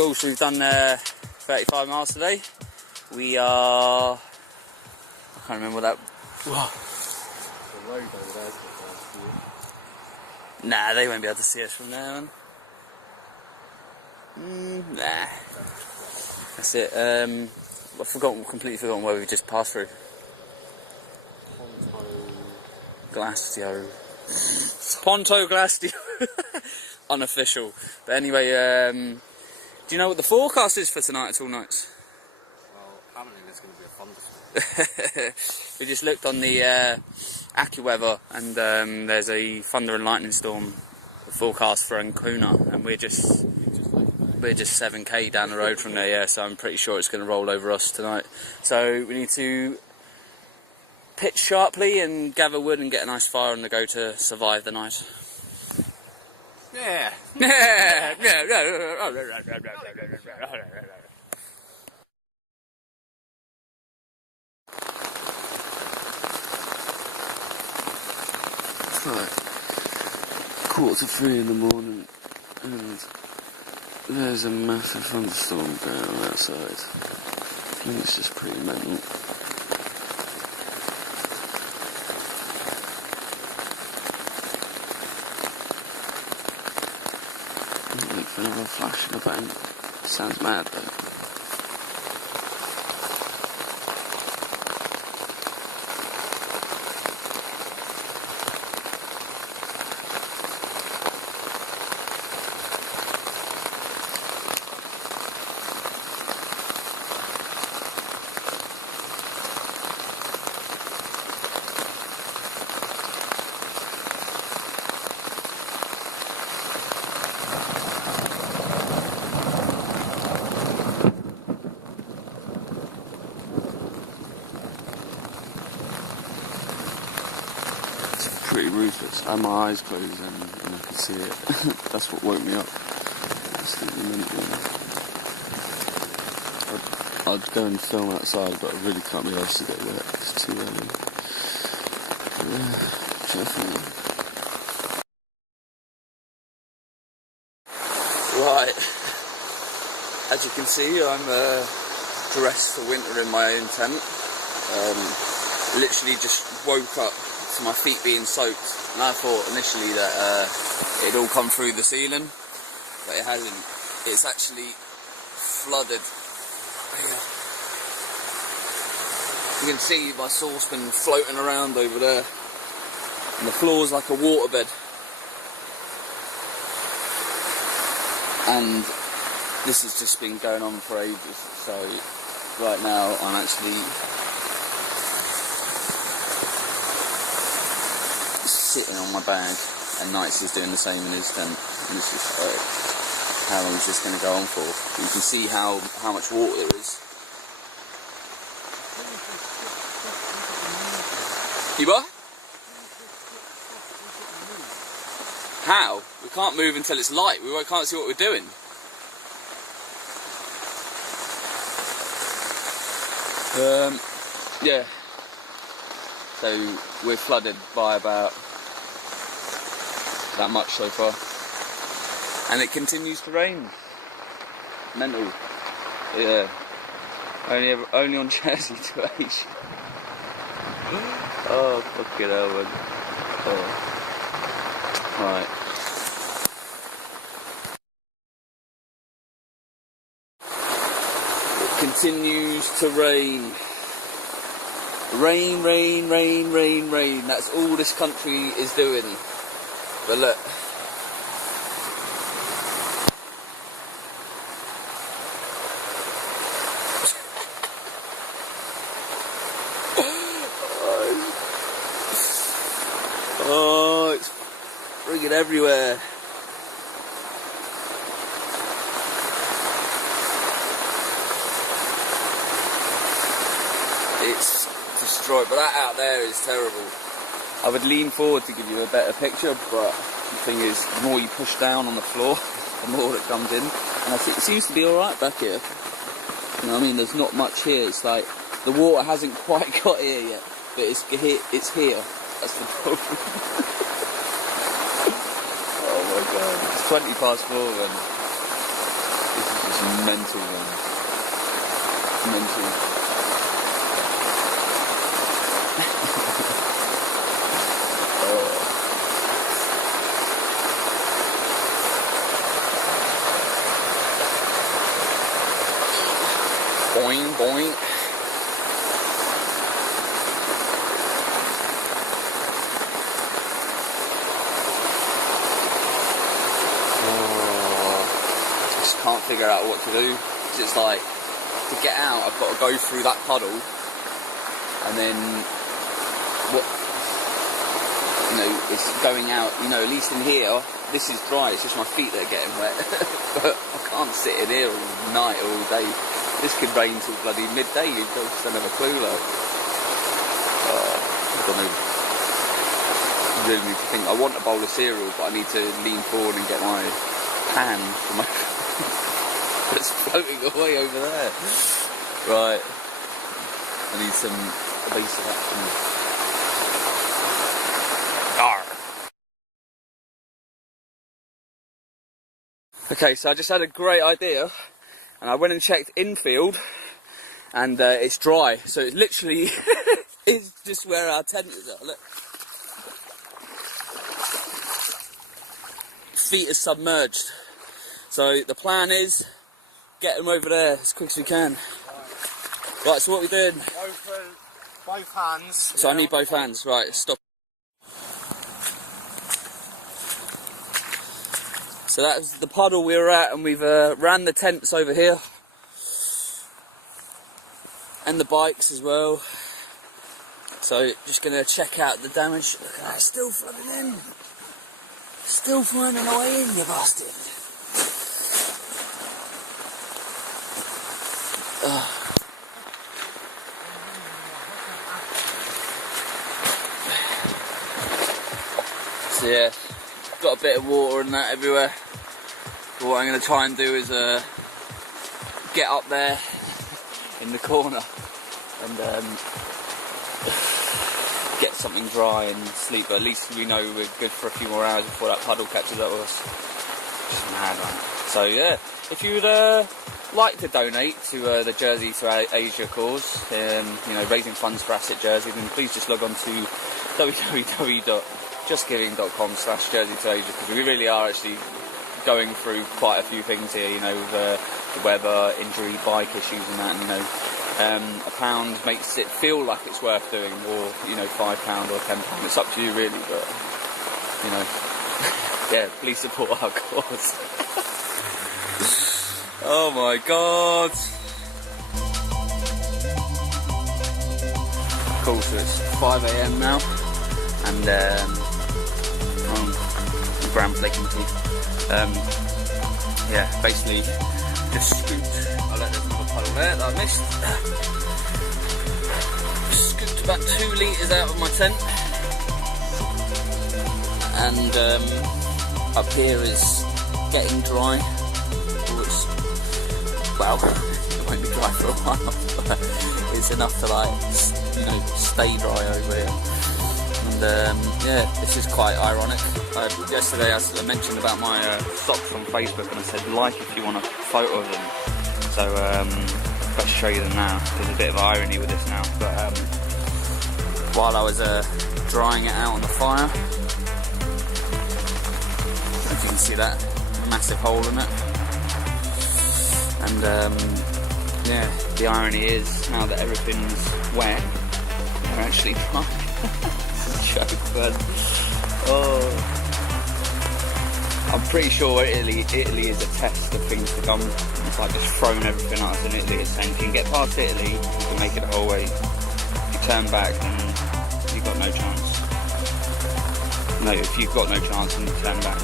Cool, so we've done 35 miles today. We are... I can't remember what that... Whoa. The road over there's a bit Nah, they won't be able to see us from there, man. Nah. That's it. I've completely forgotten where we just passed through. Glacio. Ponto Glacio. Unofficial. But anyway, do you know what the forecast is for tonight at all nights? Well, apparently there's going to be a thunderstorm. We just looked on the AccuWeather and there's a thunder and lightning storm forecast for Ancona, and we're just 7k down the road from there, yeah, so I'm pretty sure it's going to roll over us tonight. So we need to pitch sharply and gather wood and get a nice fire on the go to survive the night. Yeah. Right, 2:45 in the morning, and there's a massive thunderstorm going on outside. I think it's just pretty mental. Wait for another flash and a bang. Sounds mad though. Pretty ruthless. I had my eyes closed and I could see it. That's what woke me up. I'd go and film outside, but I really can't be asked to get wet. It's too early. Yeah, definitely. Right, as you can see, I'm dressed for winter in my own tent. Literally just woke up to my feet being soaked, and I thought initially that it'd all come through the ceiling, but it hasn't. It's actually flooded. You can see my saucepan floating around over there, and the floor's like a waterbed. And this has just been going on for ages, so right now I'm actually sitting on my bag, and Knights is doing the same in his tent, and it's just like, how long is this going to go on for? You can see how much water there is. You what? How? We can't move until it's light. We can't see what we're doing. Yeah. So we're flooded by about that much so far, and it continues to rain. Mental. Yeah. Only on J2ATV. Oh fucking hell, man. Oh. Right. It continues to rain. Rain, rain, rain, rain, rain. That's all this country is doing. But look. Oh, it's friggin' everywhere. It's destroyed, but that out there is terrible. I would lean forward to give you a better picture, but the thing is, the more you push down on the floor, the more it comes in. And I think it seems to be alright back here. You know what I mean? There's not much here. It's like the water hasn't quite got here yet, but it's here. That's the problem. Oh my god. It's 4:20, and this is Just mental ones. Mental. Boing, boing. Just can't figure out what to do. It's like, to get out, I've got to go through that puddle, and then what? You know, it's going out. You know, at least in here, this is dry. It's just my feet that are getting wet. But I can't sit in here all night or all day. This could rain till bloody midday. You just don't have a clue, like. I don't know. I really need to think. I want a bowl of cereal, but I need to lean forward and get my pan from my that's floating away over there. Right. I need some evasive action. Arr. Okay, so I just had a great idea, and I went and checked infield, and it's dry. So it's literally it's just where our tent is at. Look. Feet are submerged. So the plan is get them over there as quick as we can. Right, so what we're doing? Both hands. So I need both hands. Right, stop. So that was the puddle we were at, and we've ran the tents over here. And the bikes as well. So just going to check out the damage. Look at that, it's still flooding in. Still finding a way in, you bastard. So yeah, got a bit of water and that everywhere. But what I'm going to try and do is get up there in the corner and get something dry and sleep. But at least we know we're good for a few more hours before that puddle catches up with us. Just mad, man. So yeah, if you would like to donate to the J2ATV cause, you know, raising funds for Asset Jersey, then please just log on to www.justgiving.com/J2ATV, because we really are actually going through quite a few things here, you know, with the weather, injury, bike issues and that, and, you know, £1 makes it feel like it's worth doing, or, you know, £5 or £10, it's up to you really, but, you know, yeah, please support our cause. Oh my god! Cool, so it's 5 AM now, and I'm ground flaking my teeth. Yeah, basically just scooped. I'll let there's another puddle there that I missed. Scooped about 2 litres out of my tent, and up here is getting dry. Well, it won't be dry for a while, but it's enough to, like, you know, stay dry over here. And yeah, this is quite ironic. Yesterday I mentioned about my socks on Facebook, and I said like if you want a photo of them. So let's show you them now. There's a bit of irony with this now. But while I was drying it out on the fire, if you can see that massive hole in it. And yeah, the irony is, now that everything's wet, they're actually dry. Joke, but oh, I'm pretty sure Italy is a test of things to come. It's like just throwing everything at us in Italy. It's saying, if you can get past Italy, you can make it the whole way. If you turn back, then you've got no chance. No, if you've got no chance, then you turn back.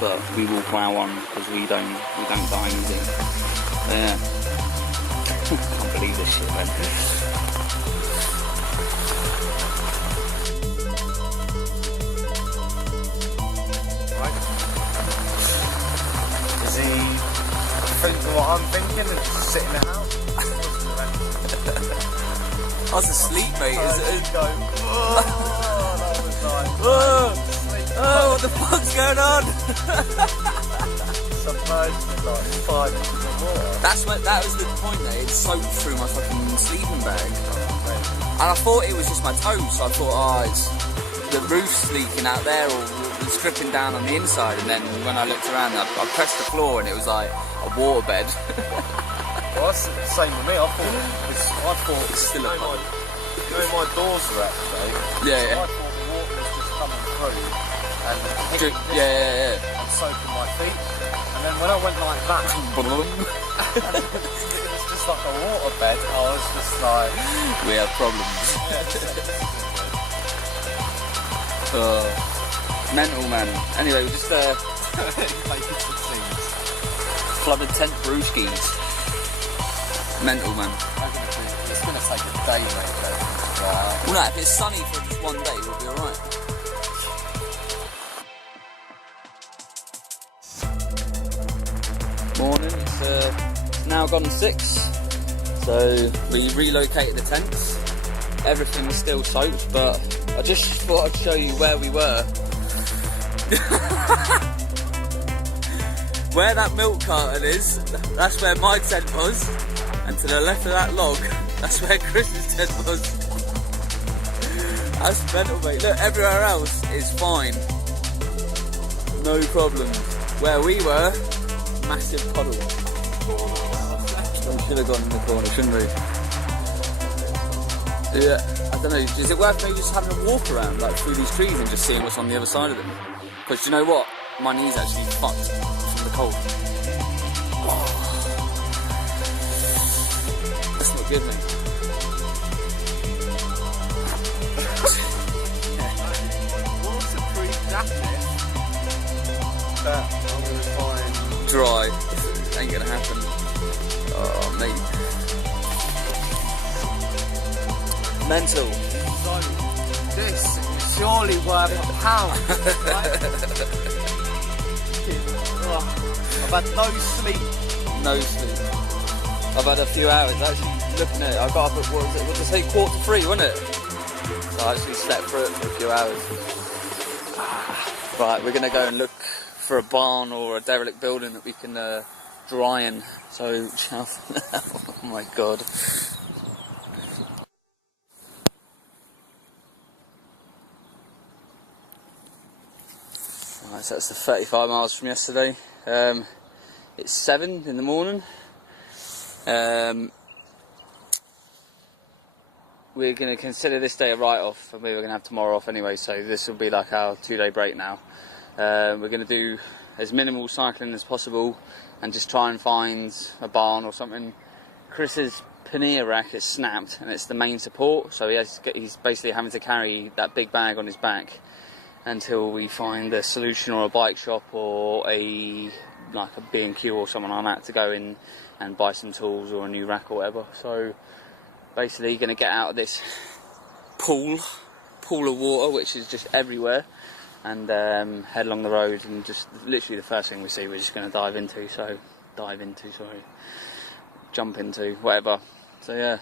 But we will plough on, because we don't die easy. Yeah. Can't believe this shit, man. Right. Is he thinking what I'm thinking and just sitting in the house? I was asleep, mate. Go. Oh, that was like... Oh, what the fuck's going on? submerged in like 5 inches of water. That was the point there. It soaked through my fucking sleeping bag. And I thought it was just my toes, so I thought, oh, it's the roof's leaking out there or it's dripping down on the inside. And then when I looked around, I pressed the floor and it was like a waterbed. Well, that's the same with me. I thought It's still a pub. you know my doors are out today. Yeah, So I thought the water was just coming through and hitting this yeah. and soaking my feet. And then when I went like that, it was just like a waterbed. I was just like, We have problems. Mental, man. Anyway, we just flooded tent brewskis. Mental, man. it's going to take a day, mate. Well, no, if it's sunny for just one day, we'll be alright. Morning, it's now gone 6, so we relocated the tents. Everything was still soaked, but I just thought I'd show you where we were. Where that milk carton is, that's where my tent was, and to the left of that log, that's where Chris's tent was. That's mental, mate. Look, everywhere else is fine. No problem. Where we were, massive puddle. We should have gone in the corner, shouldn't we? Yeah, I don't know, is it worth maybe just having a walk around, like through these trees and just seeing what's on the other side of them? Because you know what? My knee's actually fucked from the cold. Oh. That's not good, mate. Waterproof jacket that I'm going to find Dry. Ain't gonna happen. Oh, mate. Mental. So, this is surely worth £1, right? I've had no sleep. No sleep. I've had a few hours actually looking at it. I got up at, what was it? What did I say? 2:45, wasn't it? So I actually slept for it for a few hours. Right, we're gonna go and look for a barn or a derelict building that we can dry in. So, ciao for now. Oh my god. Right, so that's the 35 miles from yesterday. It's 7 in the morning. We're going to consider this day a write-off, and we were going to have tomorrow off anyway, so this will be like our 2-day break now. We're going to do as minimal cycling as possible and just try and find a barn or something. Chris's pannier rack is snapped and it's the main support, so he's basically having to carry that big bag on his back until we find a solution or a bike shop or a B&Q or someone like that to go in and buy some tools or a new rack or whatever. So basically going to get out of this pool of water which is just everywhere and head along the road, and just literally the first thing we see we're just going to jump into whatever. So yeah,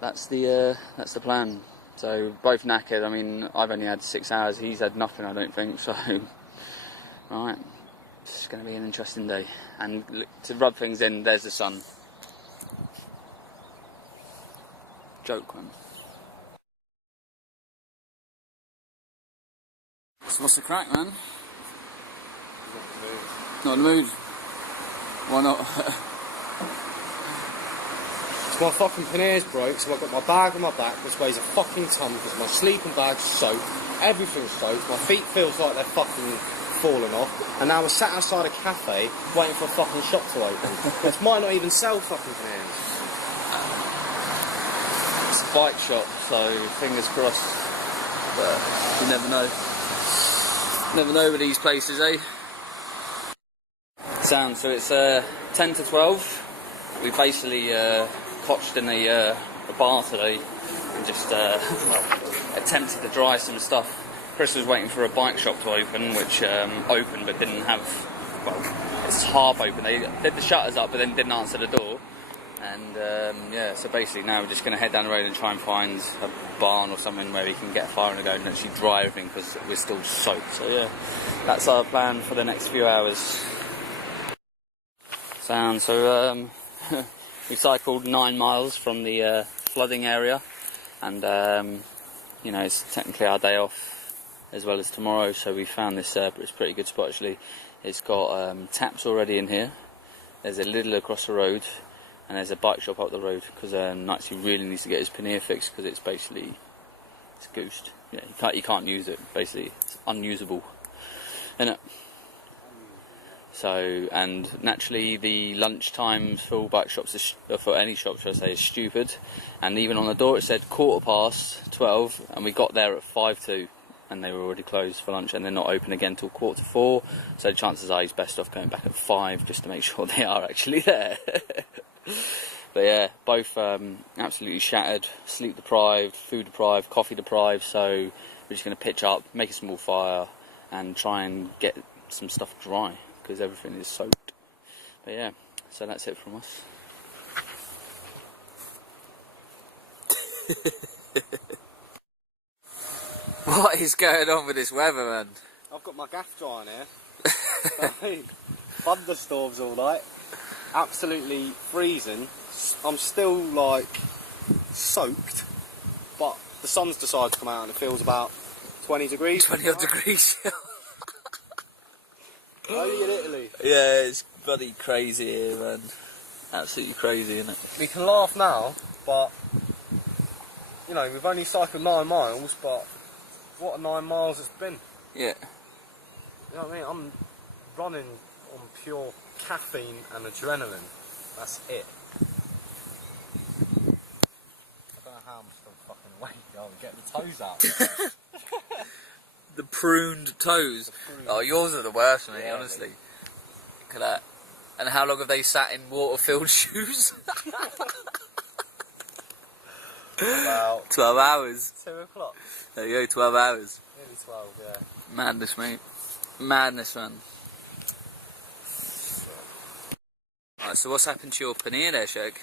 that's the plan. So both knackered. I mean, I've only had 6 hours, he's had nothing, I don't think, so right, it's going to be an interesting day. And to rub things in, there's the sun. Joke, man. So what's the crack, man? Not in the mood. Why not? My fucking panniers broke, so I've got my bag on my back, which weighs a fucking ton because my sleeping bag's soaked, everything's soaked, my feet feels like they're fucking falling off, and now we're sat outside a cafe waiting for a fucking shop to open, which might not even sell fucking panniers. It's a bike shop, so fingers crossed, but you never know. Never know with these places, eh? Sound, so it's 10 to 12. We basically cotched in a bar today and just attempted to dry some stuff. Chris was waiting for a bike shop to open, which opened but didn't have, well, it's half open. They did the shutters up but then didn't answer the door. And yeah, so basically now we're just going to head down the road and try and find a barn or something where we can get a fire and go and actually dry everything because we're still soaked. So yeah, that's our plan for the next few hours. Sound. So we cycled 9 miles from the flooding area, and you know, it's technically our day off as well as tomorrow. So we found this. It's a pretty good spot actually. It's got taps already in here. There's a Lidl across the road, and there's a bike shop up the road because Nightsy really needs to get his pannier fixed because it's basically goosed. Yeah, you can't use it. Basically, it's unusable, isn't it? So, and naturally, the lunch times for all bike shops, for any shop, should I say, is stupid. And even on the door, it said 12:15, and we got there at 5:02. And they were already closed for lunch, and they're not open again till 4:45. So chances are he's best off going back at 5 just to make sure they are actually there. But yeah, both absolutely shattered, sleep deprived, food deprived, coffee deprived. So we're just going to pitch up, make a small fire, and try and get some stuff dry because everything is soaked. But yeah, so that's it from us. What is going on with this weather, man? I've got my gaff dry in here. I mean, thunderstorms all night. Absolutely freezing. I'm still like soaked, but the sun's decided to come out and it feels about 20 degrees. 20 odd degrees. Are you in Italy? Yeah, it's bloody crazy here, man. Absolutely crazy, isn't it? We can laugh now, but you know, we've only cycled 9 miles, but what a 9 miles it's been. Yeah. You know what I mean? I'm running on pure caffeine and adrenaline. That's it. I don't know how I'm still fucking awake. I'll get the toes out. The pruned toes. Oh, yours are the worst, mate, Yeah, honestly. Look at that. And how long have they sat in water-filled shoes? About 12 hours. 2 o'clock. There you go, 12 hours. Nearly 12, yeah. Madness, mate. Madness, man. Right, so what's happened to your pannier there, Shag?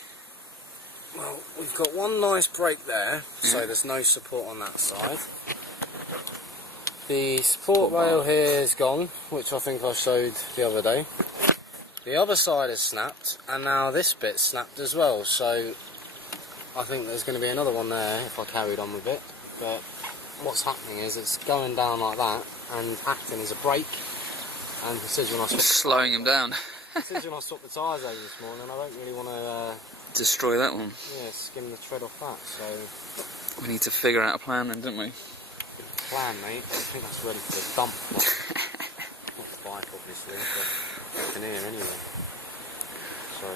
Well, we've got one nice break there, so there's no support on that side. The support rail here is gone, which I think I showed the other day. The other side is snapped, and now this bit's snapped as well, so I think there's going to be another one there if I carried on with it. But what's happening is it's going down like that, and acting as a brake, and he says when I swap Slowing him down. he says when I swap the tyres over this morning, I don't really want to Destroy that one. skim the tread off that, so We need to figure out a plan then, don't we? plan, mate. I think that's ready for the dump. Not the bike, obviously, but it's in here anyway. So,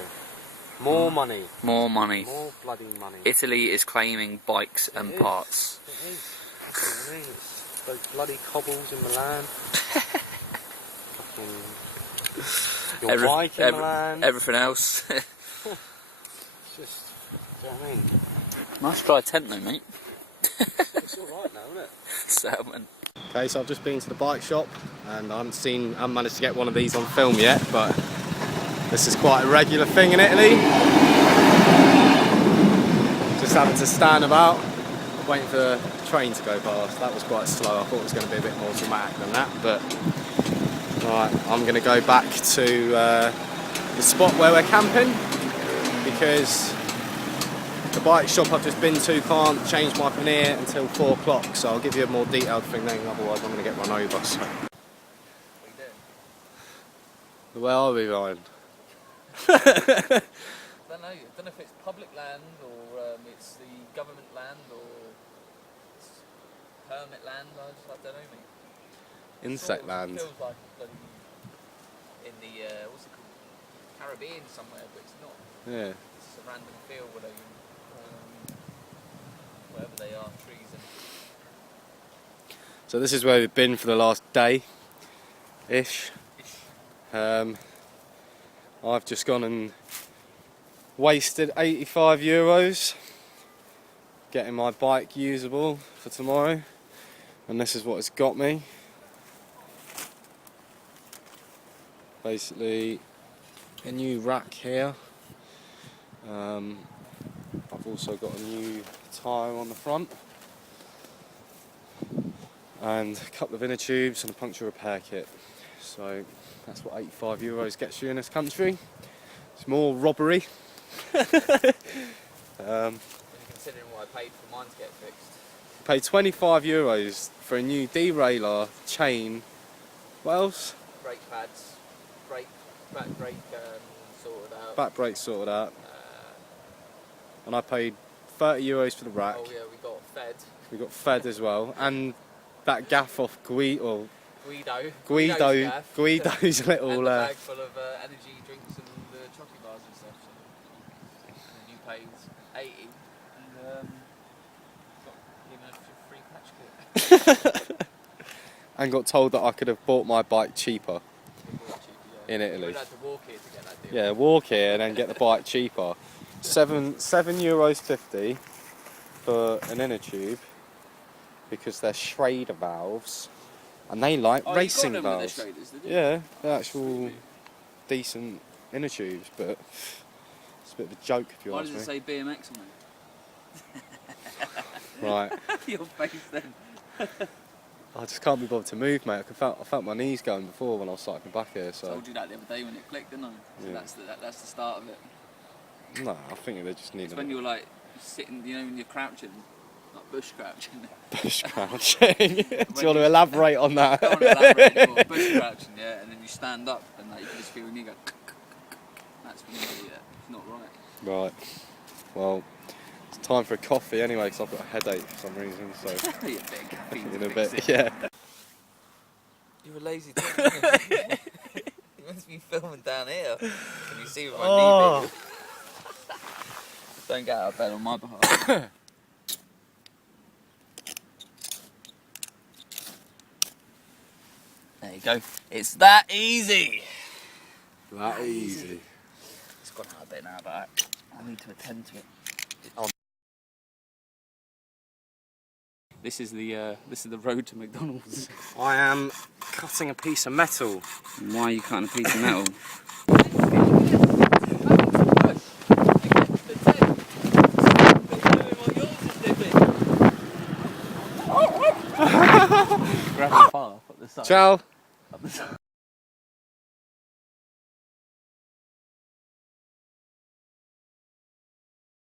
more money. More money. More bloody money. Italy is claiming bikes and It is. parts. It is. That's what I mean. It's those bloody cobbles in Milan. Fucking your bike in Milan. Everything else. It's just, do you know what I mean? Nice dry tent though, mate. It's alright now, isn't it? Salmon. Okay, so I've just been to the bike shop and I haven't managed to get one of these on film yet, but this is quite a regular thing in Italy. Just having to stand about, waiting for the train to go past. That was quite slow. I thought it was going to be a bit more dramatic than that, but right, I'm going to go back to the spot where we're camping because the bike shop I've just been to can't change my pannier until 4 o'clock, so I'll give you a more detailed thing then, otherwise I'm going to get run over. So. Where are we, Ryan? I don't know if it's public land or it's the government land or it's permit land. I don't know, mate. Insect land. It feels like bloody in the what's it called? Caribbean somewhere, but it's not. Yeah. It's just a random field where they wherever they are, trees and. So this is where we've been for the last day-ish. I've just gone and wasted €85 getting my bike usable for tomorrow, and this is what it's got me. Basically a new rack here. I've also got a new tyre on the front and a couple of inner tubes and a puncture repair kit. So that's what €85 gets you in this country. It's more robbery. Considering what I paid for mine to get fixed. Paid €25 for a new derailleur, chain. What else? Brake pads, back brake sorted out. Back brake sorted out. And I paid €30 for the rack. Oh yeah, we got fed. We got fed as well, and that gaff off Guido's little. And the bag full of energy drinks and chocolate bars and stuff. So. And then you paid 80 and got given a free patch kit. And got told that I could have bought my bike cheaper in Italy. We'd have to walk here to get that deal. Yeah, walk here and then get the bike cheaper. €7.50 for an inner tube because they're Schrader valves, and they like racing you got them with valves. the Schraders, did you? Yeah, they're actual decent inner tubes, but it's a bit of a joke if you Why ask does me. it say BMX on Right, it? Your face then. I just can't be bothered to move, mate. I felt my knees going before when I was cycling back here. I So told you that the other day when it clicked, didn't I? So Yeah. that's the start of it. no, I think they just need It's a when you're like sitting, you know, when you're crouching, like bush crouching. bush crouching. Do you want to elaborate on that? I don't want to elaborate anymore. Bush crouching, yeah, and then you stand up and like you can just feel your knee go. That's when you know it's not right. Right. Well, it's time for a coffee anyway, because I've got a headache for some reason. So You're a bit caffeine in to a fix bit, it. yeah. You're a lazy dog. You must be filming down here. Can you see with my knee big? Don't get out of bed on my behalf. There you go. It's that easy. That easy. It's gone out a bit now, but I need to attend to it. This is the road to McDonald's. I am cutting a piece of metal. Why are you cutting a piece of metal? Grab a far up the side. Ciao. Up the side.